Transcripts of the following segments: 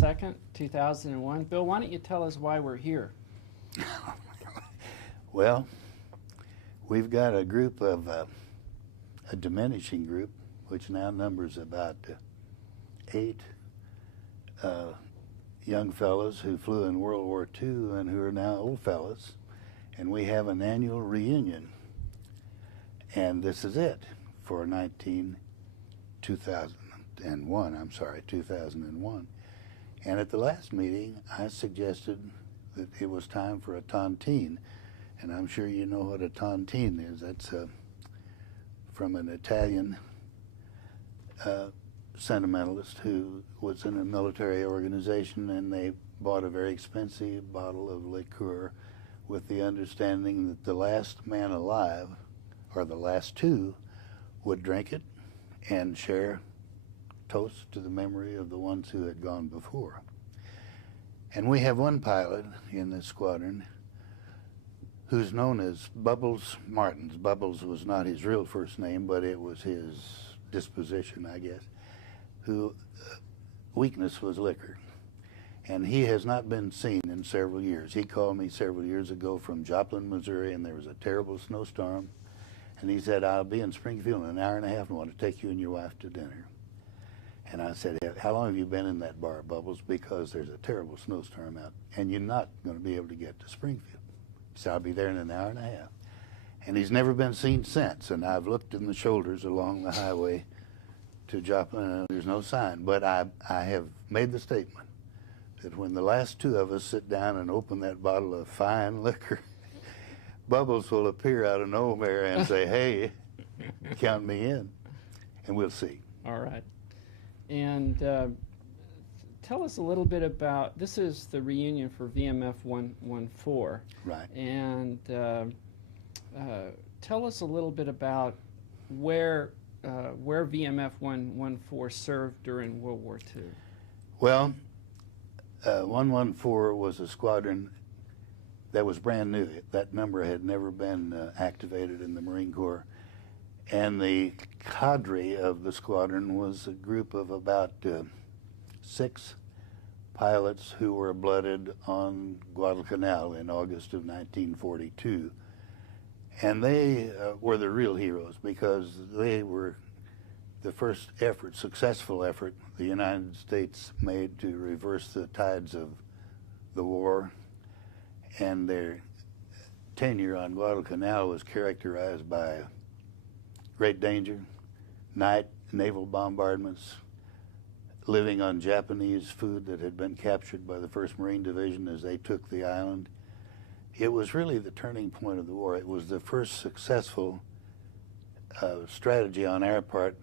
2nd, 2001. Bill, why don't you tell us why we're here? Well, we've got a group of, a diminishing group, which now numbers about 8 young fellows who flew in World War II and who are now old fellows. And we have an annual reunion. And this is it for 2001. And at the last meeting, I suggested that it was time for a tontine. And I'm sure you know what a tontine is. That's from an Italian sentimentalist who was in a military organization, and they bought a very expensive bottle of liqueur with the understanding that the last man alive, or the last two, would drink it and share toast to the memory of the ones who had gone before. And we have one pilot in this squadron who's known as Bubbles Martins. Bubbles was not his real first name, but it was his disposition, I guess, who weakness was liquor. And he has not been seen in several years. He called me several years ago from Joplin, Missouri, and there was a terrible snowstorm. And he said, I'll be in Springfield in an hour and a half and want to take you and your wife to dinner. And I said, how long have you been in that bar, Bubbles? Because there's a terrible snowstorm out, and you're not going to be able to get to Springfield. So I'll be there in an hour and a half. And he's never been seen since. And I've looked in the shoulders along the highway to Joplin, and there's no sign. But I have made the statement that when the last two of us sit down and open that bottle of fine liquor, Bubbles will appear out of nowhere and say, hey, count me in, and we'll see. All right. And tell us a little bit about, this is the reunion for VMF 114. Right. And tell us a little bit about where VMF 114 served during World War II. Well, 114 was a squadron that was brand new. That number had never been activated in the Marine Corps. And the cadre of the squadron was a group of about 6 pilots who were blooded on Guadalcanal in August of 1942. And they were the real heroes because they were the first effort, successful effort, the United States made to reverse the tides of the war. And their tenure on Guadalcanal was characterized by great danger, night naval bombardments, living on Japanese food that had been captured by the 1st Marine Division as they took the island. It was really the turning point of the war. It was the first successful strategy on our part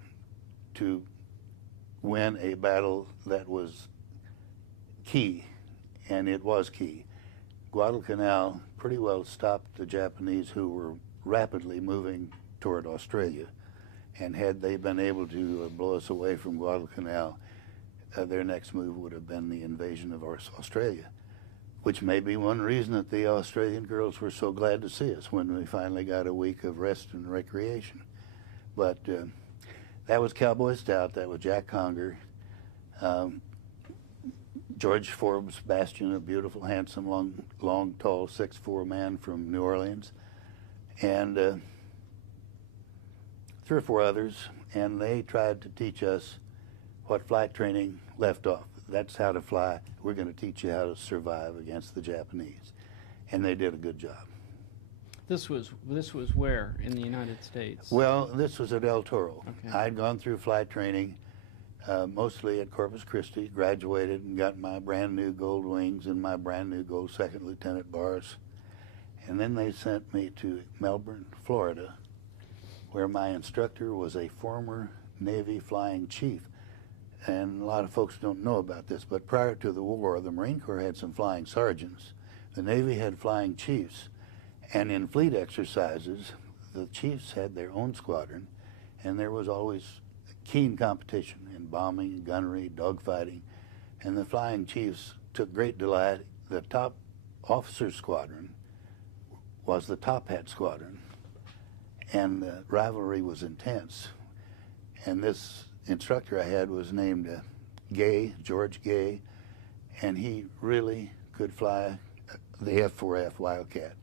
to win a battle that was key, and it was key. Guadalcanal pretty well stopped the Japanese, who were rapidly moving toward Australia, and had they been able to blow us away from Guadalcanal, their next move would have been the invasion of Australia, which may be one reason that the Australian girls were so glad to see us when we finally got a week of rest and recreation. But that was Cowboy Stout, that was Jack Conger, George Forbes Bastion, a beautiful, handsome, long, tall, 6'4" man from New Orleans, and 3 or 4 others, and they tried to teach us what flight training left off. That's how to fly. We're going to teach you how to survive against the Japanese. And they did a good job. This was where in the United States? Well, this was at El Toro. Okay. I'd gone through flight training mostly at Corpus Christi, graduated and got my brand new gold wings and my brand new gold 2nd lieutenant bars. And then they sent me to Melbourne, Florida, where my instructor was a former Navy flying chief. And a lot of folks don't know about this, but prior to the war, the Marine Corps had some flying sergeants. The Navy had flying chiefs. And in fleet exercises, the chiefs had their own squadron, and there was always keen competition in bombing, gunnery, dogfighting. And the flying chiefs took great delight. The top officer squadron was the Top Hat Squadron, and the rivalry was intense. And this instructor I had was named Gay, George Gay, and he really could fly the F-4F Wildcat.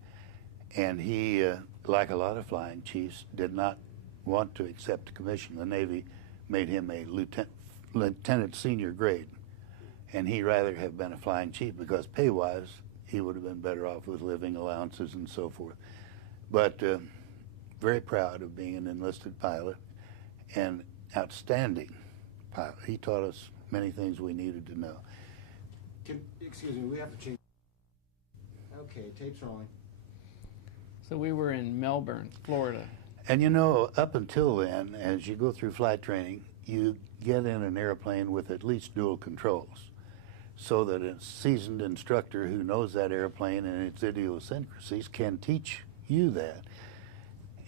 And he, like a lot of flying chiefs, did not want to accept a commission. The Navy made him a lieutenant senior grade, and he'd rather have been a flying chief because pay-wise, he would have been better off with living allowances and so forth. But very proud of being an enlisted pilot and outstanding pilot. He taught us many things we needed to know. Excuse me, we have to change. Okay, tape's rolling. So we were in Melbourne, Florida. And you know, up until then, as you go through flight training, you get in an airplane with at least dual controls, so that a seasoned instructor who knows that airplane and its idiosyncrasies can teach you that.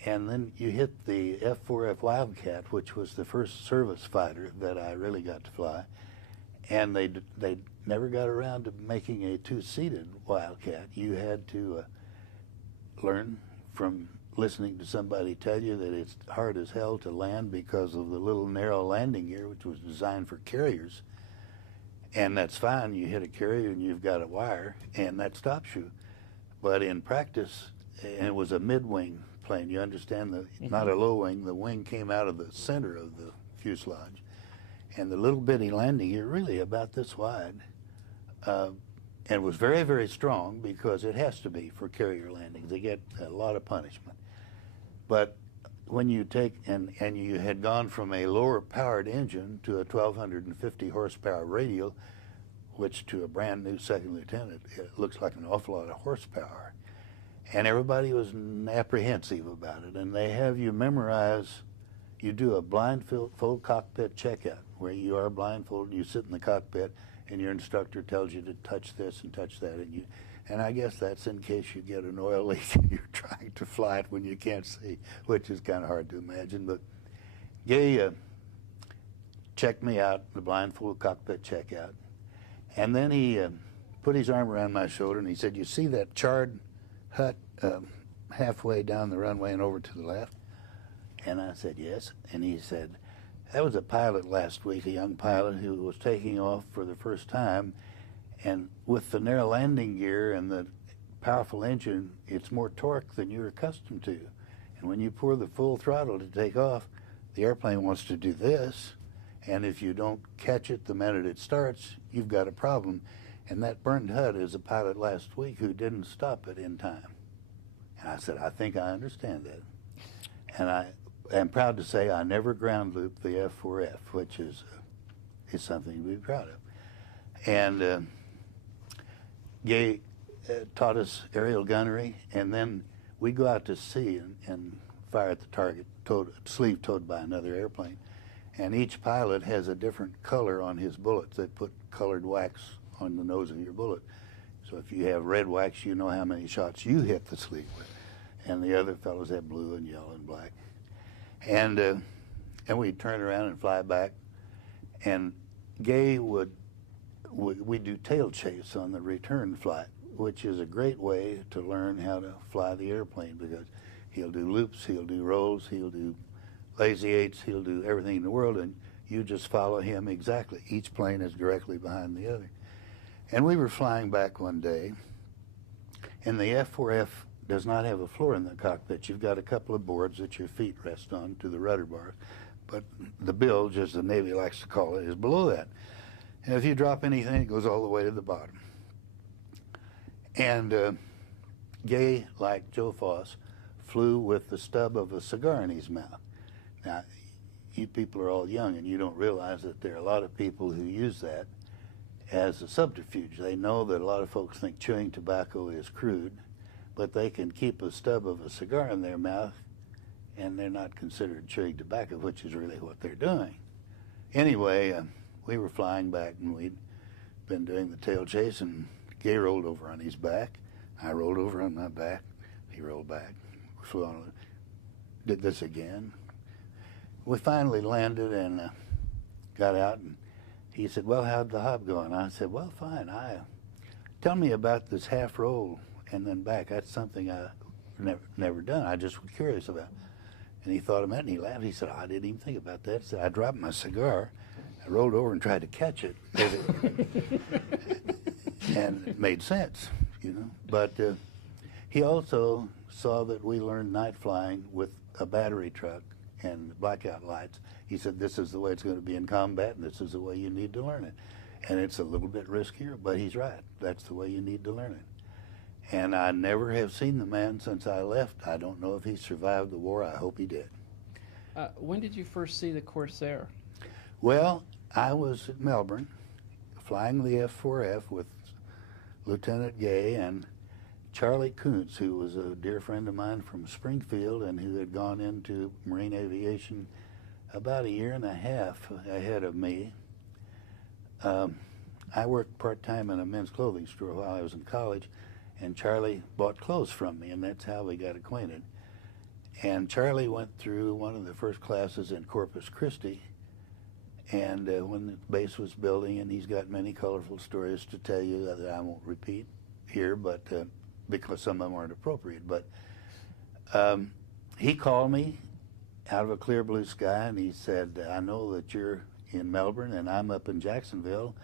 And then you hit the F-4F Wildcat, which was the first service fighter that I really got to fly. And they never got around to making a two-seated Wildcat. You had to learn from listening to somebody tell you that it's hard as hell to land because of the little narrow landing gear, which was designed for carriers. And that's fine. You hit a carrier and you've got a wire, and that stops you. But in practice, and it was a mid-wing plane. You understand, not a low wing. The wing came out of the center of the fuselage. And the little bitty landing gear, really about this wide, and was very, very strong because it has to be for carrier landings. They get a lot of punishment. But when you take, and you had gone from a lower powered engine to a 1,250 horsepower radial, which to a brand new second lieutenant, it looks like an awful lot of horsepower. And everybody was apprehensive about it. And they have you memorize, you do a blindfold cockpit checkout, where you are blindfolded, you sit in the cockpit, and your instructor tells you to touch this and touch that. And I guess that's in case you get an oil leak and you're trying to fly it when you can't see, which is kind of hard to imagine. But Gay checked me out, the blindfold cockpit checkout. And then he put his arm around my shoulder and he said, "You see that charred hut halfway down the runway and over to the left?" And I said, "Yes." And he said, "That was a pilot last week, a young pilot who was taking off for the first time. And with the narrow landing gear and the powerful engine, it's more torque than you're accustomed to. And when you pour the full throttle to take off, the airplane wants to do this. And if you don't catch it the minute it starts, you've got a problem. And that burned hut is a pilot last week who didn't stop it in time." And I said, "I think I understand that." And I am proud to say I never ground looped the F-4F, which is something to be proud of. And Gay taught us aerial gunnery, and then we go out to sea and fire at the target, sleeve towed by another airplane. And each pilot has a different color on his bullets. They put colored wax on the nose of your bullet. So if you have red wax, you know how many shots you hit the sleeve with. And the other fellows have blue and yellow and black. And we'd turn around and fly back. And Gay we do tail chase on the return flight, which is a great way to learn how to fly the airplane, because he'll do loops, he'll do rolls, he'll do lazy eights, he'll do everything in the world, and you just follow him exactly. Each plane is directly behind the other. And we were flying back one day, and the F-4F does not have a floor in the cockpit. You've got a couple of boards that your feet rest on to the rudder bars, but the bilge, as the Navy likes to call it, is below that. And if you drop anything, it goes all the way to the bottom. And Gay, like Joe Foss, flew with the stub of a cigar in his mouth. Now, you people are all young, and you don't realize that there are a lot of people who use that as a subterfuge. They know that a lot of folks think chewing tobacco is crude, but they can keep a stub of a cigar in their mouth, and they're not considered chewing tobacco, which is really what they're doing. Anyway, we were flying back, and we'd been doing the tail chase, and Gay rolled over on his back. I rolled over on my back. He rolled back. We flew on, did this again. We finally landed and got out, and he said, "Well, how'd the hop go?" And I said, "Well, fine. Tell me about this half roll and then back. That's something I never done. I just was curious about." And he thought a minute, and he laughed. He said, "I didn't even think about that." So I dropped my cigar. I rolled over and tried to catch it. And it made sense, you know. But he also saw that we learned night flying with a battery truck and blackout lights. He said, this is the way it's going to be in combat, and this is the way you need to learn it. And it's a little bit riskier, but he's right. That's the way you need to learn it. And I never have seen the man since I left. I don't know if he survived the war. I hope he did. When did you first see the Corsair? Well, I was at Melbourne flying the F-4F with Lieutenant Gay and Charlie Kuntz, who was a dear friend of mine from Springfield and who had gone into Marine aviation about a year and a half ahead of me. I worked part-time in a men's clothing store while I was in college, and Charlie bought clothes from me, and that's how we got acquainted. And Charlie went through one of the first classes in Corpus Christi, and when the base was building, and he's got many colorful stories to tell you that I won't repeat here, but because some of them aren't appropriate. But he called me out of a clear blue sky, and he said, I know that you're in Melbourne, and I'm up in Jacksonville.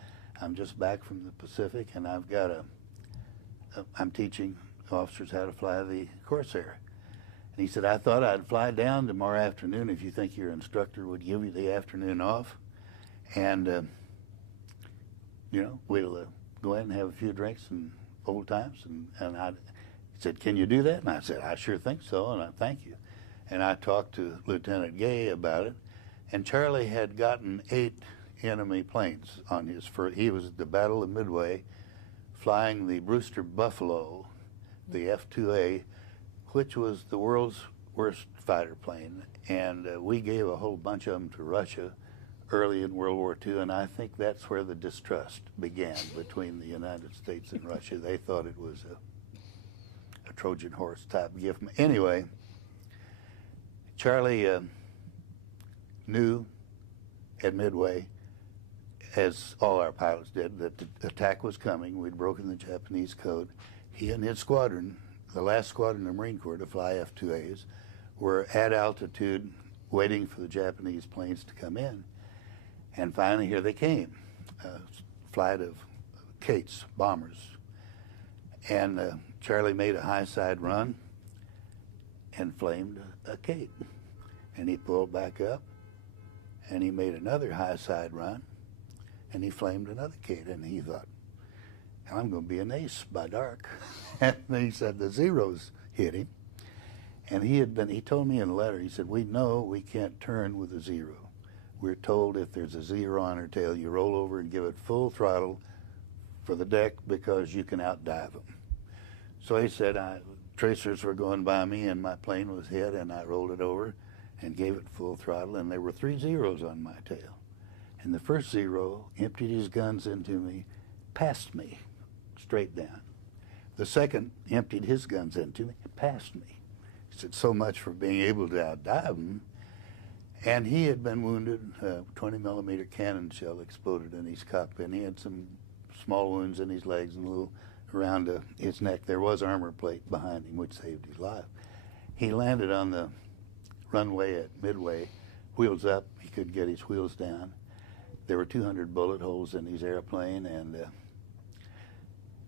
I'm just back from the Pacific, and I've got I'm teaching officers how to fly the Corsair. And he said, I thought I'd fly down tomorrow afternoon if you think your instructor would give you the afternoon off. And, you know, we'll go ahead and have a few drinks and old times. And he said, can you do that? And I said, I sure think so, and I thank you. And I talked to Lieutenant Gay about it. And Charlie had gotten 8 enemy planes on his first. He was at the Battle of Midway flying the Brewster Buffalo, the F-2A, which was the world's worst fighter plane. And we gave a whole bunch of them to Russia early in World War II, and I think that's where the distrust began between the United States and Russia. They thought it was a Trojan horse type gift. Anyway, Charlie knew at Midway, as all our pilots did, that the attack was coming. We'd broken the Japanese code. He and his squadron, the last squadron of the Marine Corps to fly F-2As, were at altitude waiting for the Japanese planes to come in. And finally, here they came, a flight of Kates, bombers. And Charlie made a high side run and flamed a Kate. And he pulled back up, and he made another high side run, and he flamed another Kate. And he thought, I'm going to be an ace by dark. And he said the zeros hit him. And he told me in a letter, he said, we know we can't turn with a zero. We're told if there's a zero on her tail, you roll over and give it full throttle for the deck because you can outdive them. So he said, tracers were going by me and my plane was hit, and I rolled it over and gave it full throttle, and there were 3 zeros on my tail. And the first zero emptied his guns into me, passed me straight down. The second emptied his guns into me, passed me. He said, so much for being able to outdive them. And he had been wounded. A 20-millimeter cannon shell exploded in his cockpit, and he had some small wounds in his legs and a little around his neck. There was armor plate behind him, which saved his life. He landed on the runway at Midway, wheels up. He couldn't get his wheels down. There were 200 bullet holes in his airplane, and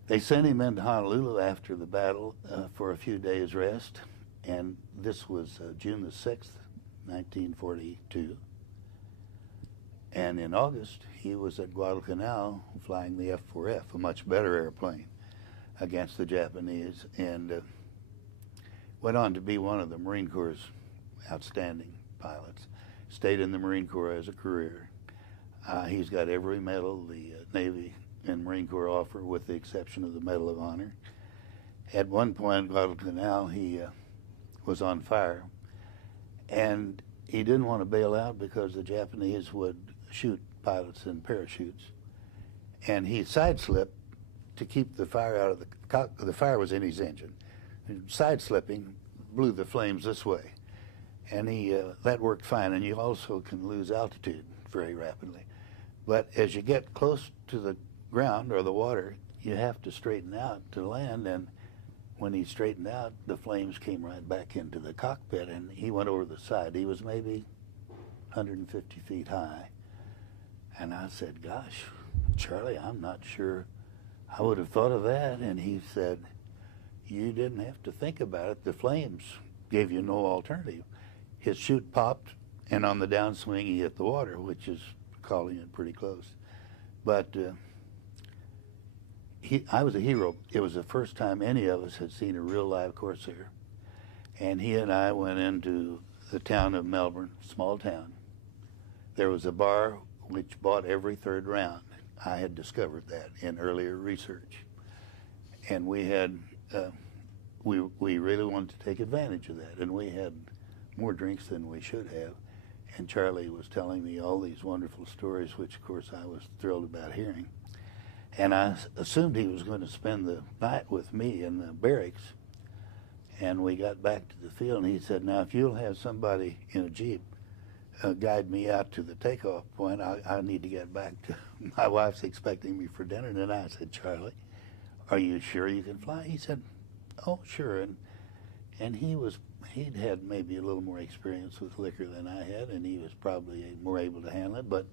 they sent him into Honolulu after the battle for a few days' rest. And this was June the 6th, 1942. And in August, he was at Guadalcanal flying the F-4F, a much better airplane, against the Japanese, and went on to be one of the Marine Corps' outstanding pilots. Stayed in the Marine Corps as a career. He's got every medal the Navy and Marine Corps offer, with the exception of the Medal of Honor. At one point, Guadalcanal, he was on fire, and he didn't want to bail out because the Japanese would shoot pilots in parachutes. And he side-slipped to keep the fire out of the fire was in his engine. Side-slipping blew the flames this way. And that worked fine, and you also can lose altitude very rapidly. But as you get close to the ground or the water, you have to straighten out to land, and when he straightened out, the flames came right back into the cockpit, and he went over the side. He was maybe 150 feet high. And I said, gosh, Charlie, I'm not sure I would have thought of that. And he said, you didn't have to think about it. The flames gave you no alternative. His chute popped, and on the downswing he hit the water, which is calling it pretty close. But I was a hero. It was the first time any of us had seen a real live Corsair. And he and I went into the town of Melbourne, small town. There was a bar which bought every third round. I had discovered that in earlier research. And we had, we really wanted to take advantage of that. And we had more drinks than we should have. And Charlie was telling me all these wonderful stories, which of course I was thrilled about hearing. And I assumed he was going to spend the night with me in the barracks. And we got back to the field, and he said, now, if you'll have somebody in a Jeep guide me out to the takeoff point, I need to get back to, my wife's expecting me for dinner. And I said, Charlie, are you sure you can fly? He said, oh, sure. And he'd had maybe a little more experience with liquor than I had, and he was probably more able to handle it. But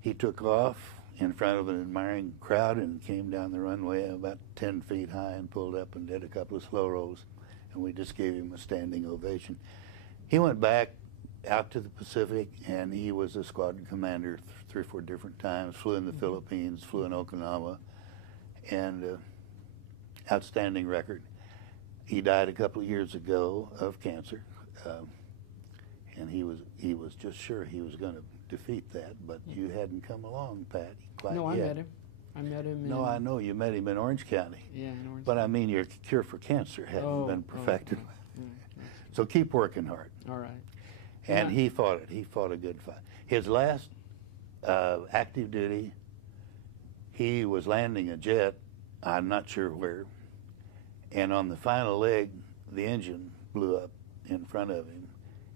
he took off in front of an admiring crowd and came down the runway about 10 feet high and pulled up and did a couple of slow rolls. And we just gave him a standing ovation. He went back out to the Pacific, and he was a squadron commander 3 or 4 different times, flew in the Philippines, flew in Okinawa, and outstanding record. He died a couple of years ago of cancer, and he was just sure he was going to defeat that, but you hadn't come along, Pat, quite No, I yet. met him. I met him. No, I know you met him in Orange County. Yeah, in Orange. But I mean, your cure for cancer hadn't been perfected. Oh. So keep working hard. All right. And Yeah. he fought it. He fought a good fight. His last active duty, he was landing a jet, I'm not sure where, and on the final leg, the engine blew up in front of him,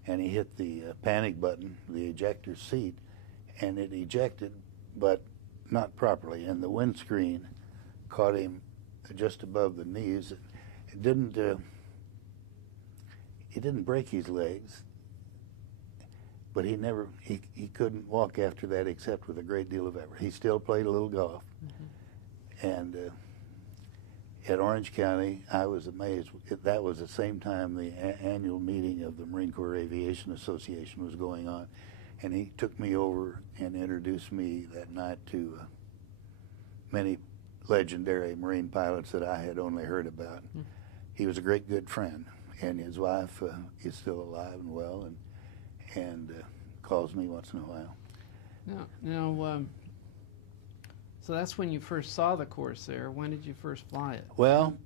and he hit the panic button, the ejector seat, and it ejected, but not properly, and the windscreen caught him just above the knees. It didn't break his legs, but he couldn't walk after that except with a great deal of effort. He still played a little golf. And at Orange County, I was amazed. That was the same time the annual meeting of the Marine Corps Aviation Association was going on. And he took me over and introduced me that night to many legendary Marine pilots that I had only heard about. He was a great good friend, and his wife is still alive and well, and calls me once in a while. Now, so that's when you first saw the Corsair. When did you first fly it? Well,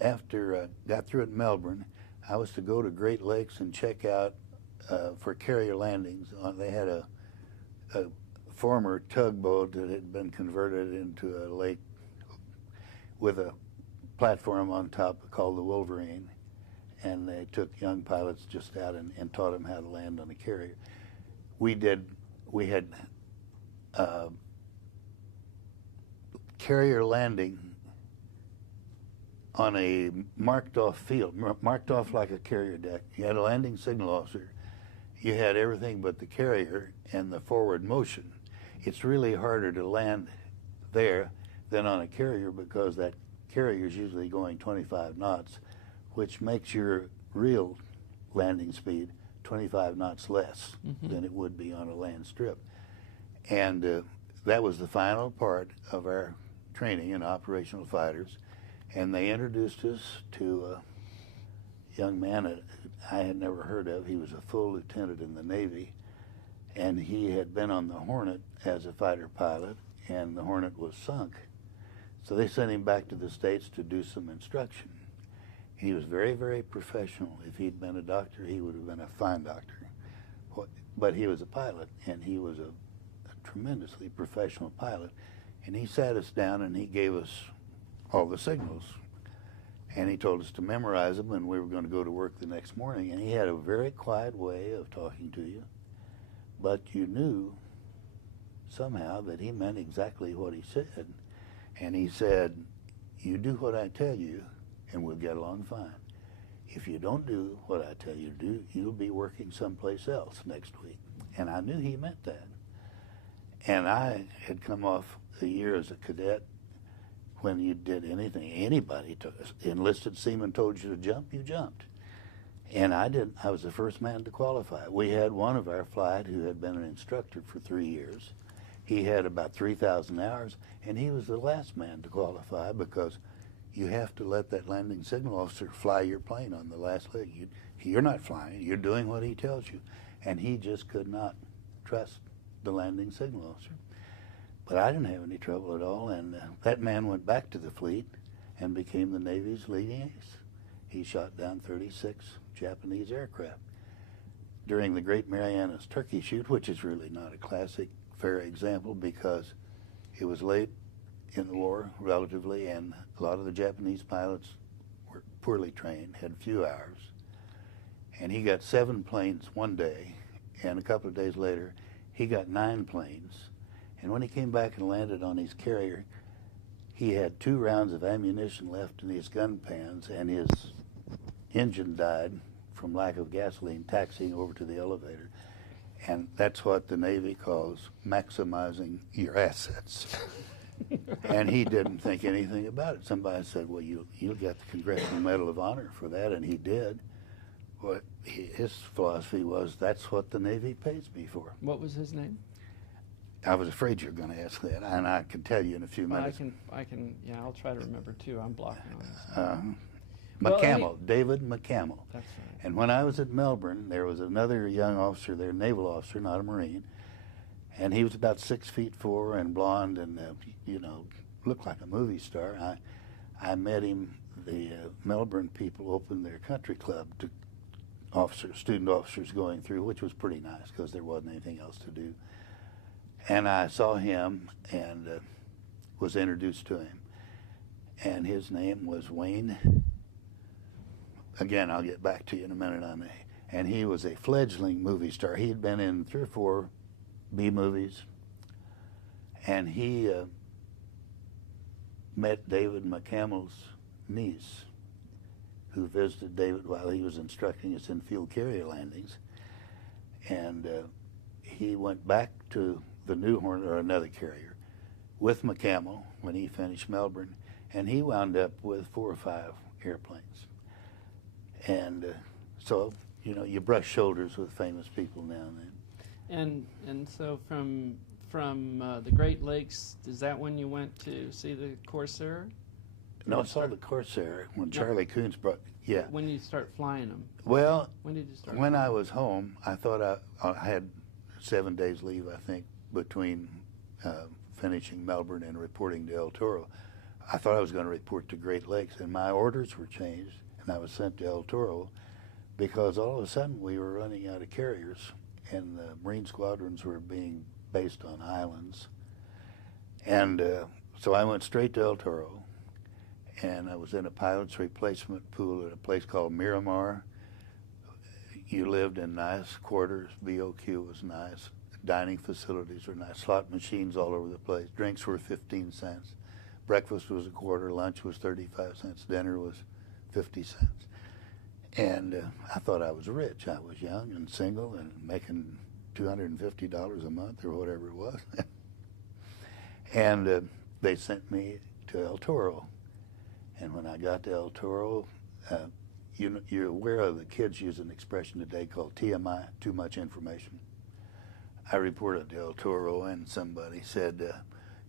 after I got through at Melbourne, I was to go to Great Lakes and check out for carrier landings. They had a former tugboat that had been converted into a lake with a platform on top called the Wolverine, and they took young pilots just out and taught them how to land on a carrier. We had carrier landing on a marked off field, marked off like a carrier deck. You had a landing signal officer. You had everything but the carrier and the forward motion. It's really harder to land there than on a carrier because that carrier is usually going 25 knots, which makes your real landing speed 25 knots less than it would be on a land strip. And that was the final part of our training in operational fighters. And they introduced us to a young man that I had never heard of. He was a full lieutenant in the Navy, and he had been on the Hornet as a fighter pilot, and the Hornet was sunk. So they sent him back to the States to do some instruction. He was very, very professional. If he'd been a doctor, he would have been a fine doctor. But he was a pilot, and he was a tremendously professional pilot. And he sat us down, and he gave us all the signals. And he told us to memorize them, and we were going to go to work the next morning. And he had a very quiet way of talking to you. But you knew somehow that he meant exactly what he said. And he said, you do what I tell you, and we'll get along fine. If you don't do what I tell you to do, you'll be working someplace else next week. And I knew he meant that. And I had come off a year as a cadet. When you did anything, anybody enlisted seaman told you to jump, you jumped. And I didn't. I was the first man to qualify. We had one of our flight who had been an instructor for 3 years. He had about 3,000 hours, and he was the last man to qualify because you have to let that landing signal officer fly your plane on the last leg. You're not flying. You're doing what he tells you. And he just could not trust the landing signal officer. But I didn't have any trouble at all, and that man went back to the fleet and became the Navy's leading ace. He shot down 36 Japanese aircraft. During the Great Marianas Turkey Shoot, which is really not a classic fair example because it was late in the war, relatively, and a lot of the Japanese pilots were poorly trained, had few hours. And he got 7 planes one day, and a couple of days later, he got 9 planes. And when he came back and landed on his carrier, he had 2 rounds of ammunition left in his gun pans, and his engine died from lack of gasoline taxiing over to the elevator. And that's what the Navy calls maximizing your assets. And he didn't think anything about it. Somebody said, well, you'll get the Congressional Medal of Honor for that, and he did. But his philosophy was, that's what the Navy pays me for. What was his name? I was afraid you were going to ask that, and I can tell you in a few minutes. Yeah, I'll try to remember too. I'm blocking on this. McCamel, David McCamel. That's right. And when I was at Melbourne, there was another young officer there, naval officer, not a Marine, and he was about 6'4" and blonde and, looked like a movie star. I met him. The Melbourne people opened their country club to student officers going through, which was pretty nice because there wasn't anything else to do. And I saw him and was introduced to him. And his name was Wayne. Again, I'll get back to you in a minute on that. And he was a fledgling movie star. He had been in 3 or 4 B movies. And he met David McCamel's niece, who visited David while he was instructing us in field carrier landings. And he went back to the New Hornet, or another carrier, with McCamel when he finished Melbourne, and he wound up with 4 or 5 airplanes. And so, you brush shoulders with famous people now and then. And so from the Great Lakes, is that when you went to see the Corsair? No, I saw the Corsair when Charlie Coons brought. Yeah. When you start flying them? Well, when did you start? When I was home, I thought I had 7 days leave, I think, between finishing Melbourne and reporting to El Toro. I thought I was going to report to Great Lakes, and my orders were changed, and I was sent to El Toro because all of a sudden we were running out of carriers, and the Marine squadrons were being based on islands. And so I went straight to El Toro, and I was in a pilot's replacement pool at a place called Miramar. You lived in nice quarters. BOQ was nice. Dining facilities were nice. Slot machines all over the place. Drinks were 15 cents. Breakfast was a quarter. Lunch was 35 cents. Dinner was 50 cents. And I thought I was rich. I was young and single and making $250 a month or whatever it was. And they sent me to El Toro. And when I got to El Toro, you're aware of the kids use an expression today called TMI, too much information. I reported to El Toro, and somebody said,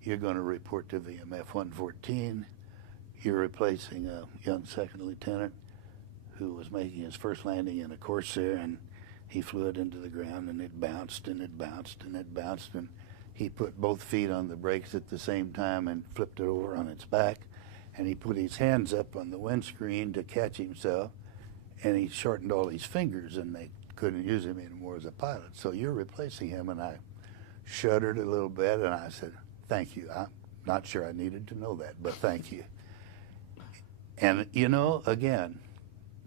you're going to report to VMF 114. You're replacing a young second lieutenant who was making his first landing in a Corsair, and he flew it into the ground, and it bounced, and it bounced, and it bounced, and he put both feet on the brakes at the same time and flipped it over on its back, and he put his hands up on the windscreen to catch himself, and he shortened all his fingers, and they couldn't use him anymore as a pilot. So you're replacing him. And I shuddered a little bit, and I said, thank you. I'm not sure I needed to know that, but thank you. And, again,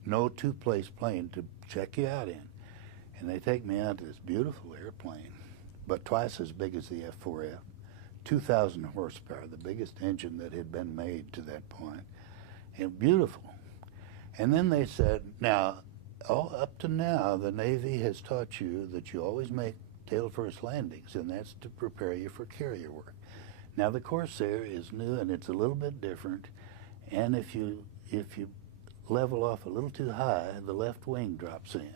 no two-place plane to check you out in. And they take me out to this beautiful airplane, but twice as big as the F-4F, 2,000 horsepower, the biggest engine that had been made to that point, and beautiful. And then they said, now, up to now, the Navy has taught you that you always make tail first landings, and that's to prepare you for carrier work. Now the Corsair is new and it's a little bit different, and if you level off a little too high, the left wing drops in,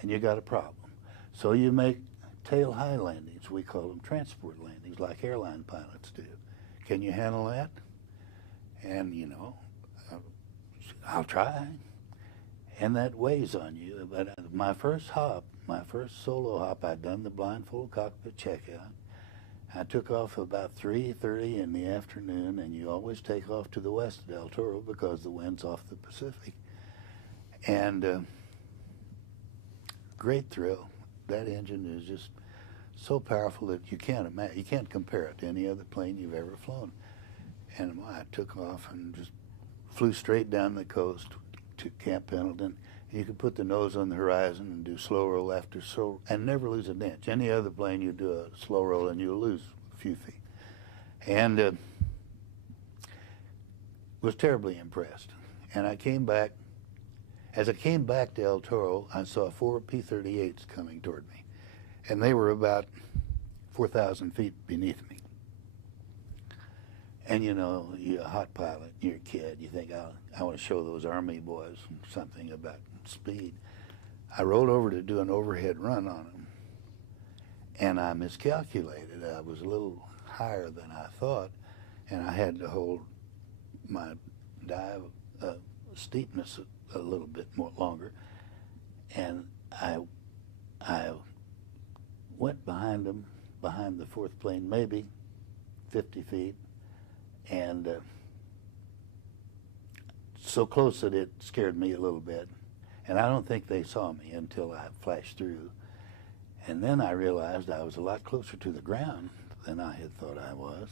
and you got a problem. So you make tail high landings. We call them transport landings, like airline pilots do. Can you handle that? And you know, I'll try. And that weighs on you. But my first solo hop, I'd done the blindfold cockpit checkout. I took off about 3:30 in the afternoon, and you always take off to the west of El Toro because the wind's off the Pacific. And great thrill. That engine is just so powerful that you can't imagine, you can't compare it to any other plane you've ever flown. And I took off and just flew straight down the coast to Camp Pendleton. You could put the nose on the horizon and do slow roll after slow, and never lose an inch. Any other plane, you do a slow roll and you'll lose a few feet. And was terribly impressed. And I came back. As I came back to El Toro, I saw 4 P-38s coming toward me, and they were about 4,000 feet beneath me. And you know, you're a hot pilot, you're a kid, you think, I want to show those Army boys something about speed. I rolled over to do an overhead run on them, and I miscalculated. I was a little higher than I thought, and I had to hold my dive steepness a little bit more longer, and I went behind them, behind the fourth plane, maybe 50 feet, and so close that it scared me a little bit. And I don't think they saw me until I flashed through. And then I realized I was a lot closer to the ground than I had thought I was.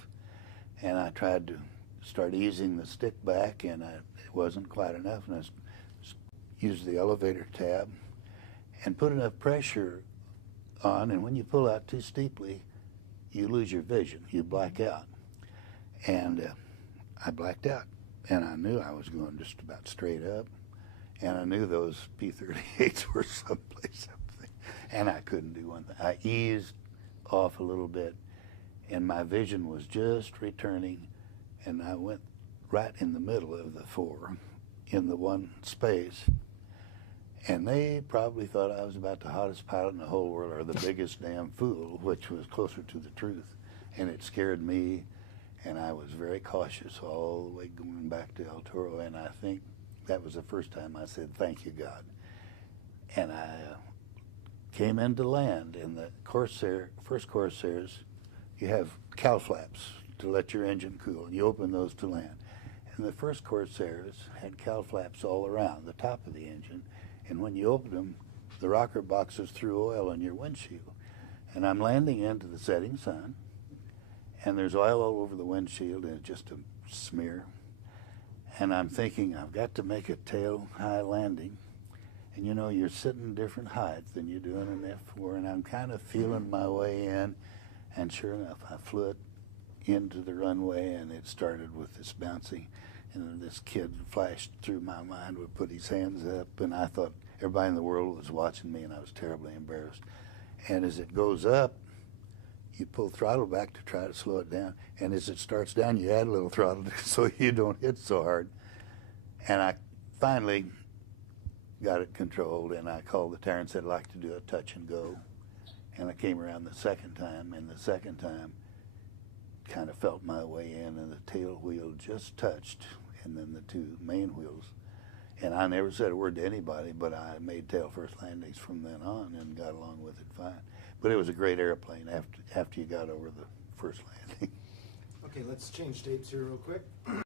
And I tried to start easing the stick back, and it wasn't quite enough. And I used the elevator tab and put enough pressure on, and when you pull out too steeply, you lose your vision. You black out. And I blacked out, and I knew I was going just about straight up, and I knew those P-38s were someplace up there, and I couldn't do one thing. I eased off a little bit, and my vision was just returning, and I went right in the middle of the 4 in the one space, and they probably thought I was about the hottest pilot in the whole world, or the biggest damn fool, which was closer to the truth, and it scared me. And I was very cautious all the way going back to El Toro, and I think that was the first time I said, "Thank you, God." And I came into land, and the Corsair, first Corsairs, you have cowl flaps to let your engine cool, and you open those to land. And the first Corsairs had cowl flaps all around the top of the engine, and when you opened them, the rocker boxes threw oil on your windshield. And I'm landing into the setting sun, and there's oil all over the windshield, and it's just a smear. And I'm thinking, I've got to make a tail high landing. And you know, you're sitting different heights than you do in an F4, and I'm kind of feeling my way in. And sure enough, I flew it into the runway, and it started with this bouncing. And then this kid flashed through my mind, would put his hands up, and I thought everybody in the world was watching me, and I was terribly embarrassed. And as it goes up, you pull throttle back to try to slow it down, and as it starts down, you add a little throttle so you don't hit so hard. And I finally got it controlled, and I called the tower and said, I'd like to do a touch and go. And I came around the second time, and the second time kind of felt my way in, and the tail wheel just touched, and then the 2 main wheels. And I never said a word to anybody, but I made tail first landings from then on and got along with it fine. But it was a great airplane after you got over the first landing. Okay, let's change tapes here real quick.